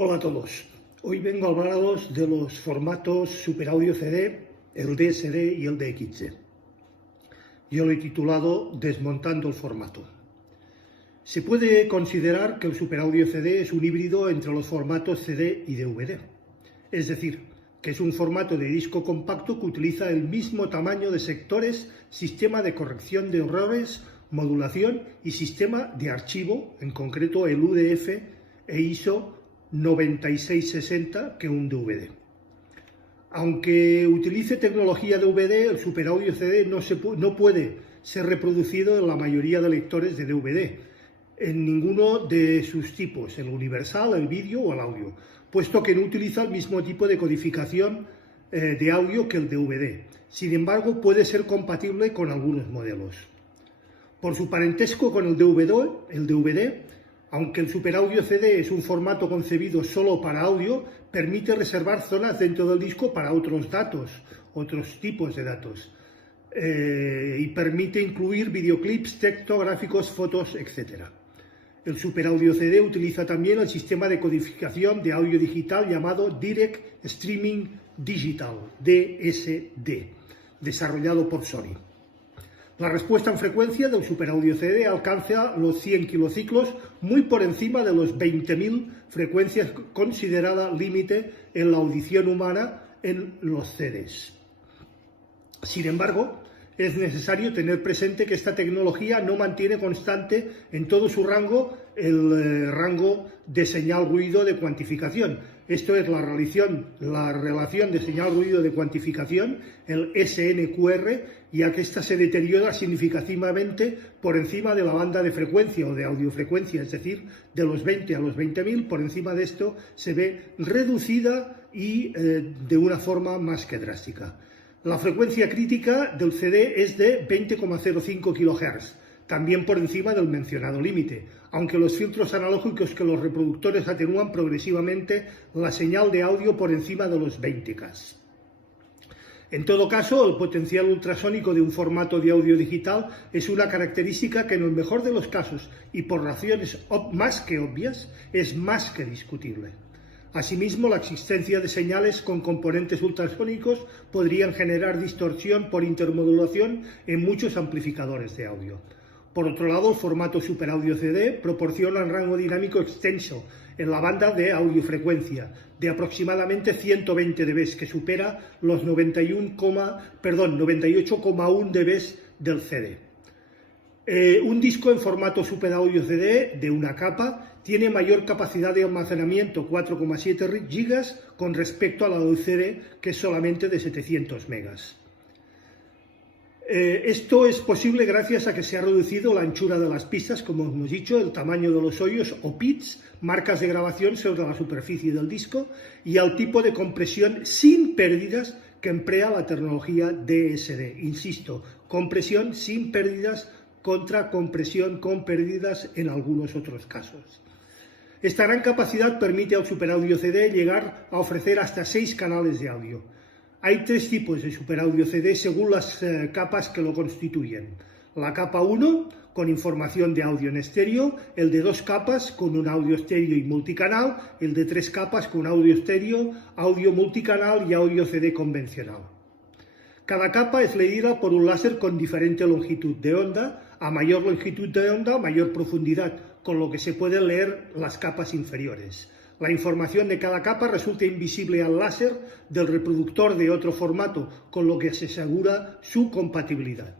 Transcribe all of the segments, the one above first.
Hola a todos. Hoy vengo a hablaros de los formatos Super Audio CD, el DSD y el DXD. Yo lo he titulado Desmontando el formato. Se puede considerar que el Super Audio CD es un híbrido entre los formatos CD y DVD. Es decir, que es un formato de disco compacto que utiliza el mismo tamaño de sectores, sistema de corrección de errores, modulación y sistema de archivo, en concreto el UDF e ISO 9660 que un DVD. Aunque utilice tecnología DVD, el Super Audio CD no puede ser reproducido en la mayoría de lectores de DVD, en ninguno de sus tipos, el universal, el vídeo o el audio, puesto que no utiliza el mismo tipo de codificación de audio que el DVD. Sin embargo, puede ser compatible con algunos modelos. Por su parentesco con el DVD, aunque el Super Audio CD es un formato concebido solo para audio, permite reservar zonas dentro del disco para otros datos, otros tipos de datos, y permite incluir videoclips, texto, gráficos, fotos, etc. El Super Audio CD utiliza también el sistema de codificación de audio digital llamado Direct Streaming Digital, DSD, desarrollado por Sony. La respuesta en frecuencia del Super Audio CD alcanza los 100 kilociclos, muy por encima de los 20.000 frecuencias considerada límite en la audición humana en los CDs. Sin embargo, es necesario tener presente que esta tecnología no mantiene constante en todo su rango el rango de señal-ruido de cuantificación. Esto es la relación de señal-ruido de cuantificación, el SNQR, ya que ésta se deteriora significativamente por encima de la banda de frecuencia o de audiofrecuencia, es decir, de los 20 a los 20.000, por encima de esto se ve reducida y de una forma más que drástica. La frecuencia crítica del CD es de 20,05 kHz, también por encima del mencionado límite, aunque los filtros analógicos que los reproductores atenúan progresivamente la señal de audio por encima de los 20 kHz. En todo caso, el potencial ultrasónico de un formato de audio digital es una característica que en el mejor de los casos, y por razones más que obvias, es más que discutible. Asimismo, la existencia de señales con componentes ultrasónicos podrían generar distorsión por intermodulación en muchos amplificadores de audio. Por otro lado, el formato Super Audio CD proporciona un rango dinámico extenso en la banda de audiofrecuencia de aproximadamente 120 dB, que supera los 98,1 dB del CD. Un disco en formato Super Audio CD de una capa tiene mayor capacidad de almacenamiento, 4,7 GB, con respecto a la del CD, que es solamente de 700 megas. Esto es posible gracias a que se ha reducido la anchura de las pistas, como hemos dicho, el tamaño de los hoyos o pits, marcas de grabación sobre la superficie del disco, y al tipo de compresión sin pérdidas que emplea la tecnología DSD. Insisto, compresión sin pérdidas contra compresión con pérdidas en algunos otros casos. Esta gran capacidad permite al Super Audio CD llegar a ofrecer hasta 6 canales de audio. Hay 3 tipos de Super Audio CD según las capas que lo constituyen. La capa 1 con información de audio en estéreo, el de 2 capas con un audio estéreo y multicanal, el de 3 capas con audio estéreo, audio multicanal y audio CD convencional. Cada capa es leída por un láser con diferente longitud de onda. A mayor longitud de onda, mayor profundidad, con lo que se pueden leer las capas inferiores. La información de cada capa resulta invisible al láser del reproductor de otro formato, con lo que se asegura su compatibilidad.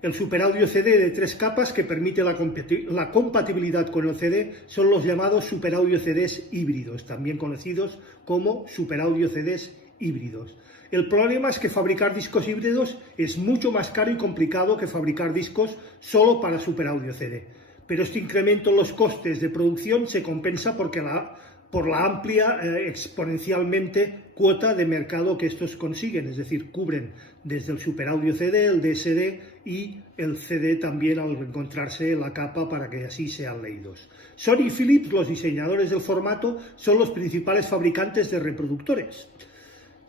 El Super Audio CD de 3 capas que permite la compatibilidad con el CD son los llamados Super Audio CDs híbridos, también conocidos como Super Audio CDs híbridos. El problema es que fabricar discos híbridos es mucho más caro y complicado que fabricar discos solo para Super Audio CD. Pero este incremento en los costes de producción se compensa por la amplia exponencialmente cuota de mercado que estos consiguen, es decir, cubren desde el Super Audio CD, el DSD y el CD también al encontrarse la capa para que así sean leídos. Sony y Philips, los diseñadores del formato, son los principales fabricantes de reproductores,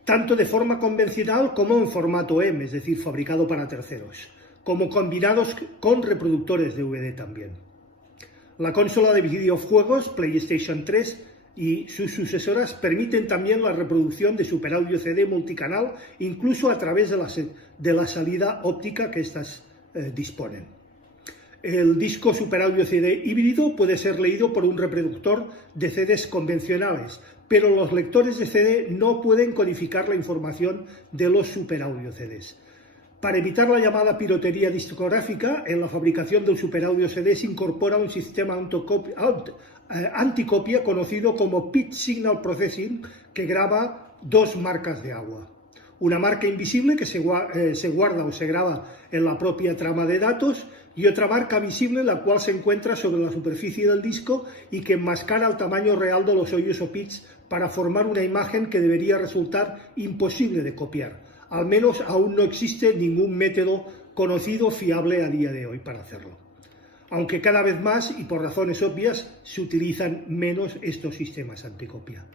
tanto de forma convencional como en formato M, es decir, fabricado para terceros, como combinados con reproductores DVD también. La consola de videojuegos PlayStation 3 y sus sucesoras permiten también la reproducción de superaudio CD multicanal, incluso a través de la salida óptica que éstas disponen. El disco superaudio CD híbrido puede ser leído por un reproductor de CDs convencionales, pero los lectores de CD no pueden codificar la información de los superaudio CDs. Para evitar la llamada piratería discográfica, en la fabricación del superaudio CD se incorpora un sistema anticopia conocido como Pitch Signal Processing, que graba dos marcas de agua. Una marca invisible que se guarda o se graba en la propia trama de datos, y otra marca visible la cual se encuentra sobre la superficie del disco y que enmascara el tamaño real de los hoyos o pits para formar una imagen que debería resultar imposible de copiar. Al menos aún no existe ningún método conocido fiable a día de hoy para hacerlo. Aunque cada vez más, y por razones obvias, se utilizan menos estos sistemas anticopia.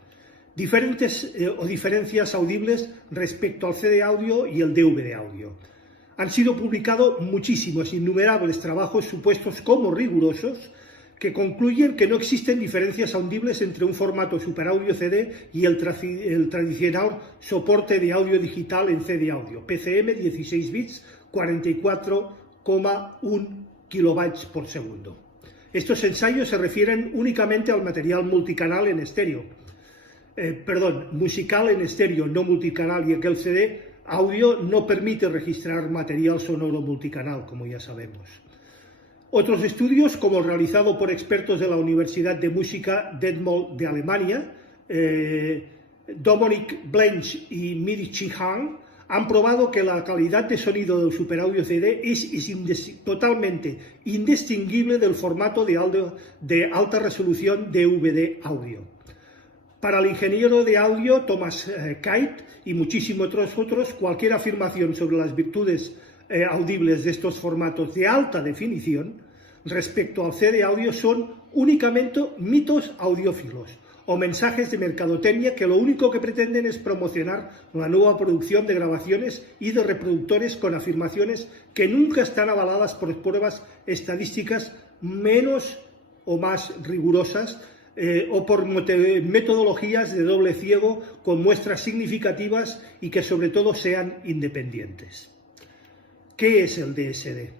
Diferencias audibles respecto al CD audio y el DVD audio. Han sido publicados innumerables trabajos supuestos como rigurosos que concluyen que no existen diferencias audibles entre un formato superaudio CD y el tradicional soporte de audio digital en CD audio, PCM 16 bits, 44,1 kilobytes por segundo. Estos ensayos se refieren únicamente al material multicanal en estéreo, musical en estéreo, no multicanal, y aquel CD audio no permite registrar material sonoro multicanal, como ya sabemos. Otros estudios, como el realizado por expertos de la Universidad de Música Detmold de Alemania, Dominik Blench y Miri Han, han probado que la calidad de sonido del superaudio CD es totalmente indistinguible del formato de alta resolución DVD audio. Para el ingeniero de audio Thomas Kite y muchísimos otros, cualquier afirmación sobre las virtudes audibles de estos formatos de alta definición respecto al CD audio son únicamente mitos audiófilos o mensajes de mercadotecnia que lo único que pretenden es promocionar la nueva producción de grabaciones y de reproductores con afirmaciones que nunca están avaladas por pruebas estadísticas menos o más rigurosas o por metodologías de doble ciego con muestras significativas y que sobre todo sean independientes. ¿Qué es el DSD?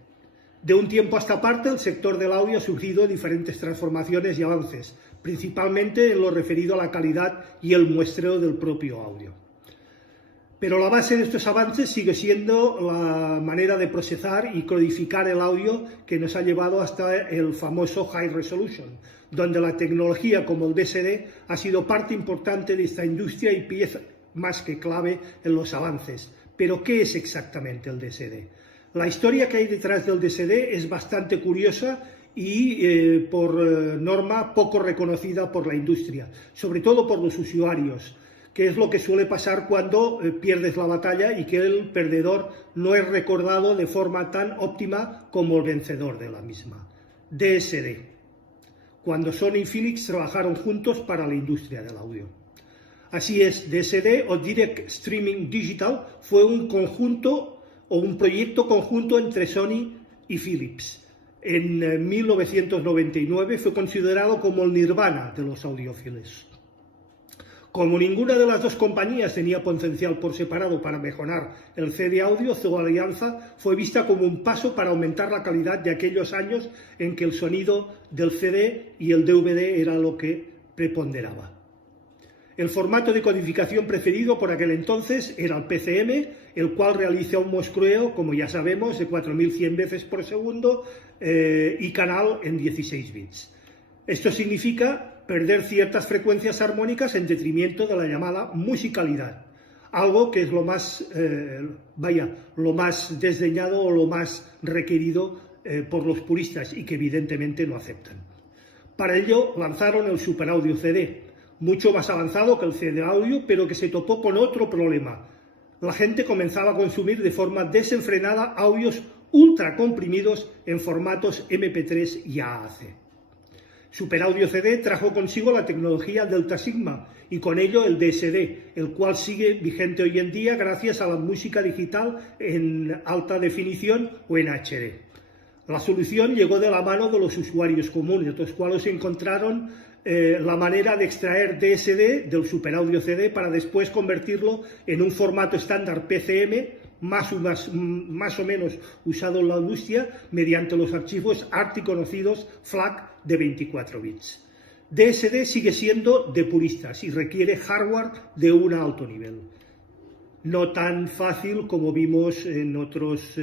De un tiempo a esta parte, el sector del audio ha sufrido diferentes transformaciones y avances, principalmente en lo referido a la calidad y el muestreo del propio audio. Pero la base de estos avances sigue siendo la manera de procesar y codificar el audio que nos ha llevado hasta el famoso High Resolution, donde la tecnología como el DSD ha sido parte importante de esta industria y pieza más que clave en los avances. Pero, ¿qué es exactamente el DSD? La historia que hay detrás del DSD es bastante curiosa y por norma poco reconocida por la industria, sobre todo por los usuarios, que es lo que suele pasar cuando pierdes la batalla y que el perdedor no es recordado de forma tan óptima como el vencedor de la misma. DSD, cuando Sony y Philips trabajaron juntos para la industria del audio. Así es, DSD o Direct Streaming Digital fue un conjunto o un proyecto conjunto entre Sony y Philips. En 1999 fue considerado como el nirvana de los audiófilos. Como ninguna de las dos compañías tenía potencial por separado para mejorar el CD audio, su alianza fue vista como un paso para aumentar la calidad de aquellos años en que el sonido del CD y el DVD era lo que preponderaba. El formato de codificación preferido por aquel entonces era el PCM, el cual realiza un muestreo, como ya sabemos, de 4100 veces por segundo y canal en 16 bits. Esto significa perder ciertas frecuencias armónicas en detrimento de la llamada musicalidad, algo que es lo más desdeñado o lo más requerido por los puristas y que evidentemente no aceptan. Para ello lanzaron el superaudio CD, mucho más avanzado que el CD audio, pero que se topó con otro problema. La gente comenzaba a consumir de forma desenfrenada audios ultra comprimidos en formatos MP3 y AAC. Superaudio CD trajo consigo la tecnología Delta Sigma y con ello el DSD, el cual sigue vigente hoy en día gracias a la música digital en alta definición o en HD. La solución llegó de la mano de los usuarios comunes, los cuales encontraron la manera de extraer DSD del superaudio CD para después convertirlo en un formato estándar PCM, más o menos usado en la industria, mediante los archivos archiconocidos FLAC de 24 bits. DSD sigue siendo de puristas y requiere hardware de un alto nivel. No tan fácil como vimos en otros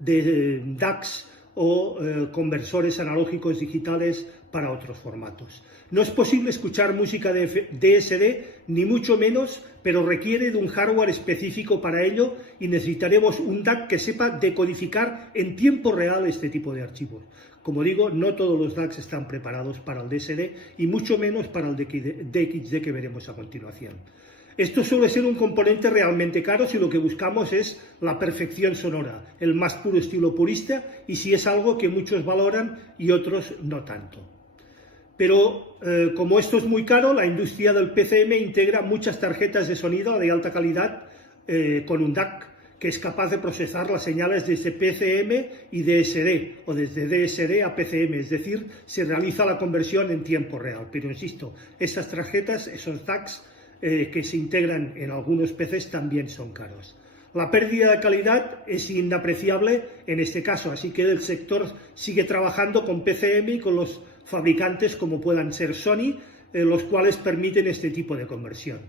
DACs o conversores analógicos digitales para otros formatos. No es posible escuchar música de DSD, ni mucho menos, pero requiere de un hardware específico para ello y necesitaremos un DAC que sepa decodificar en tiempo real este tipo de archivos. Como digo, no todos los DACs están preparados para el DSD y mucho menos para el DXD que veremos a continuación. Esto suele ser un componente realmente caro si lo que buscamos es la perfección sonora, el más puro estilo purista, y si es algo que muchos valoran y otros no tanto. Pero como esto es muy caro, la industria del PCM integra muchas tarjetas de sonido de alta calidad con un DAC que es capaz de procesar las señales desde PCM y DSD, o desde DSD a PCM, es decir, se realiza la conversión en tiempo real. Pero insisto, estas tarjetas, esos DACs, que se integran en algunos PCs también son caros. La pérdida de calidad es inapreciable en este caso, así que el sector sigue trabajando con PCM y con los fabricantes como puedan ser Sony, los cuales permiten este tipo de conversión.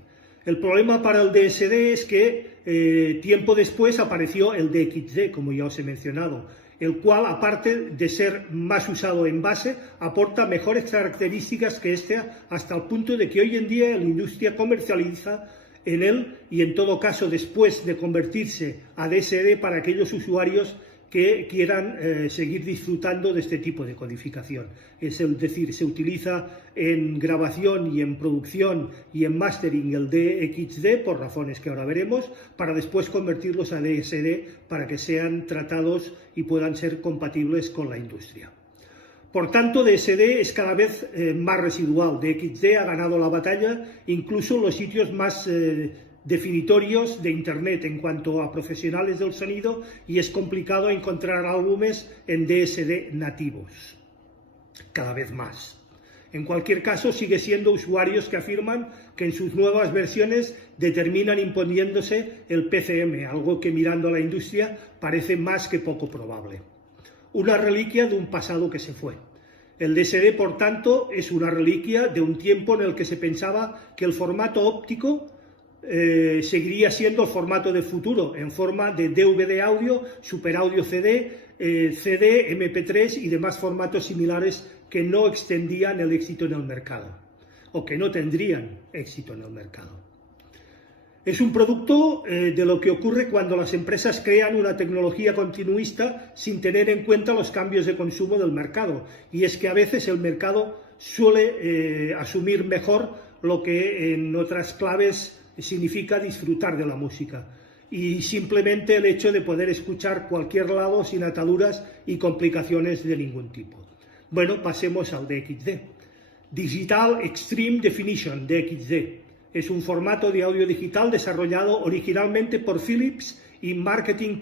El problema para el DSD es que tiempo después apareció el DXD, como ya os he mencionado, el cual, aparte de ser más usado en base, aporta mejores características que este, hasta el punto de que hoy en día la industria comercializa en él y, en todo caso, después de convertirse a DSD para aquellos usuarios que quieran seguir disfrutando de este tipo de codificación. Es decir, se utiliza en grabación y en producción y en mastering el DXD, por razones que ahora veremos, para después convertirlos a DSD para que sean tratados y puedan ser compatibles con la industria. Por tanto, DSD es cada vez más residual. DXD ha ganado la batalla incluso en los sitios más definitorios de Internet en cuanto a profesionales del sonido, y es complicado encontrar álbumes en DSD nativos, cada vez más. En cualquier caso, sigue siendo usuarios que afirman que en sus nuevas versiones terminan imponiéndose el PCM, algo que mirando a la industria parece más que poco probable. Una reliquia de un pasado que se fue. El DSD, por tanto, es una reliquia de un tiempo en el que se pensaba que el formato óptico seguiría siendo el formato de futuro, en forma de DVD audio, superaudio CD, CD, MP3 y demás formatos similares que no extendían el éxito en el mercado, o que no tendrían éxito en el mercado. Es un producto de lo que ocurre cuando las empresas crean una tecnología continuista sin tener en cuenta los cambios de consumo del mercado, y es que a veces el mercado suele asumir mejor lo que en otras claves significa disfrutar de la música, y simplemente el hecho de poder escuchar cualquier lado sin ataduras y complicaciones de ningún tipo. Bueno, pasemos al DXD. Digital Extreme Definition, DXD. Es un formato de audio digital desarrollado originalmente por Philips y Merging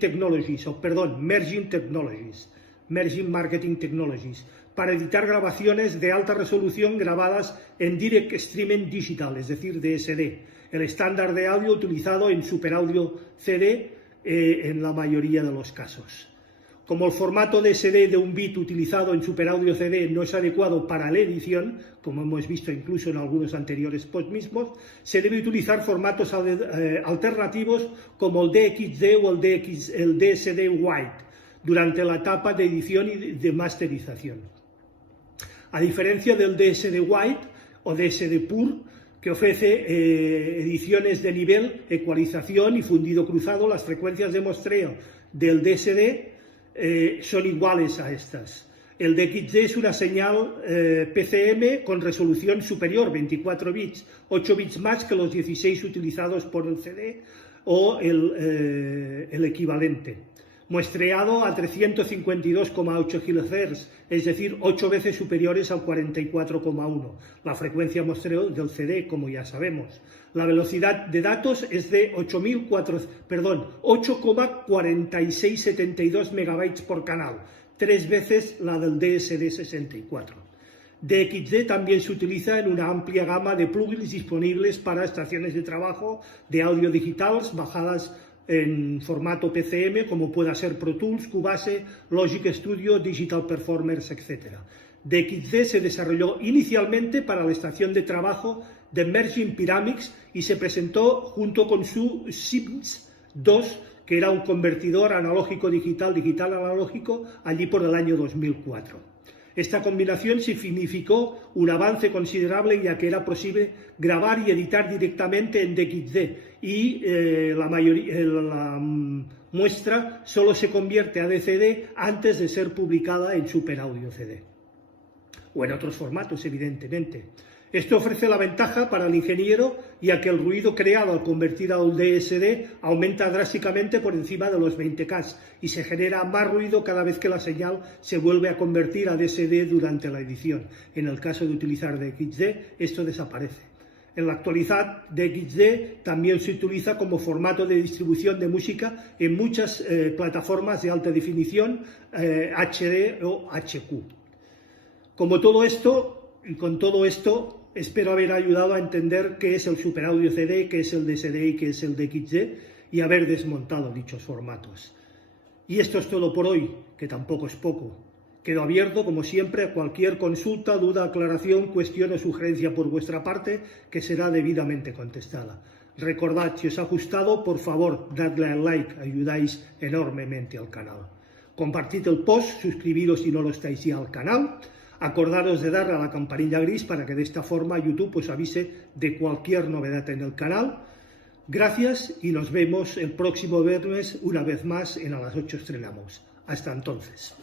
Marketing Technologies, para editar grabaciones de alta resolución grabadas en Direct Streaming Digital, es decir, DSD, el estándar de audio utilizado en superaudio CD en la mayoría de los casos. Como el formato DSD de un bit utilizado en superaudio CD no es adecuado para la edición, como hemos visto incluso en algunos anteriores posts mismos, se debe utilizar formatos alternativos como el DXD o el DSD White durante la etapa de edición y de masterización. A diferencia del DSD White o DSD Pur, que ofrece ediciones de nivel, ecualización y fundido cruzado, las frecuencias de muestreo del DSD son iguales a estas. El DXD es una señal PCM con resolución superior, 24 bits, 8 bits más que los 16 utilizados por el CD o el equivalente. Muestreado a 352,8 GHz, es decir, 8 veces superiores al 44,1, la frecuencia muestreo del CD, como ya sabemos. La velocidad de datos es de 8,4672 megabytes por canal, 3 veces la del DSD 64. DXD también se utiliza en una amplia gama de plugins disponibles para estaciones de trabajo de audio digitales bajadas en formato PCM, como pueda ser Pro Tools, Cubase, Logic Studio, Digital Performers, etc. DXD se desarrolló inicialmente para la estación de trabajo de Merging Pyramids y se presentó junto con su SIMS 2, que era un convertidor analógico digital, digital analógico, allí por el año 2004. Esta combinación significó un avance considerable, ya que era posible grabar y editar directamente en DXD y la muestra solo se convierte a DCD antes de ser publicada en Super Audio CD o en otros formatos, evidentemente. Esto ofrece la ventaja para el ingeniero, ya que el ruido creado al convertir a un DSD aumenta drásticamente por encima de los 20K y se genera más ruido cada vez que la señal se vuelve a convertir a DSD durante la edición. En el caso de utilizar DXD, esto desaparece. En la actualidad, DXD también se utiliza como formato de distribución de música en muchas plataformas de alta definición, HD o HQ. Con todo esto, espero haber ayudado a entender qué es el Super Audio CD, qué es el DSD y qué es el DXD y haber desmontado dichos formatos. Y esto es todo por hoy, que tampoco es poco. Quedo abierto, como siempre, a cualquier consulta, duda, aclaración, cuestión o sugerencia por vuestra parte, que será debidamente contestada. Recordad, si os ha gustado, por favor, dadle al like, ayudáis enormemente al canal. Compartid el post, suscribiros si no lo estáis ya al canal. Acordaros de darle a la campanilla gris para que de esta forma YouTube os avise de cualquier novedad en el canal. Gracias y nos vemos el próximo viernes una vez más en A las 8 estrenamos. Hasta entonces.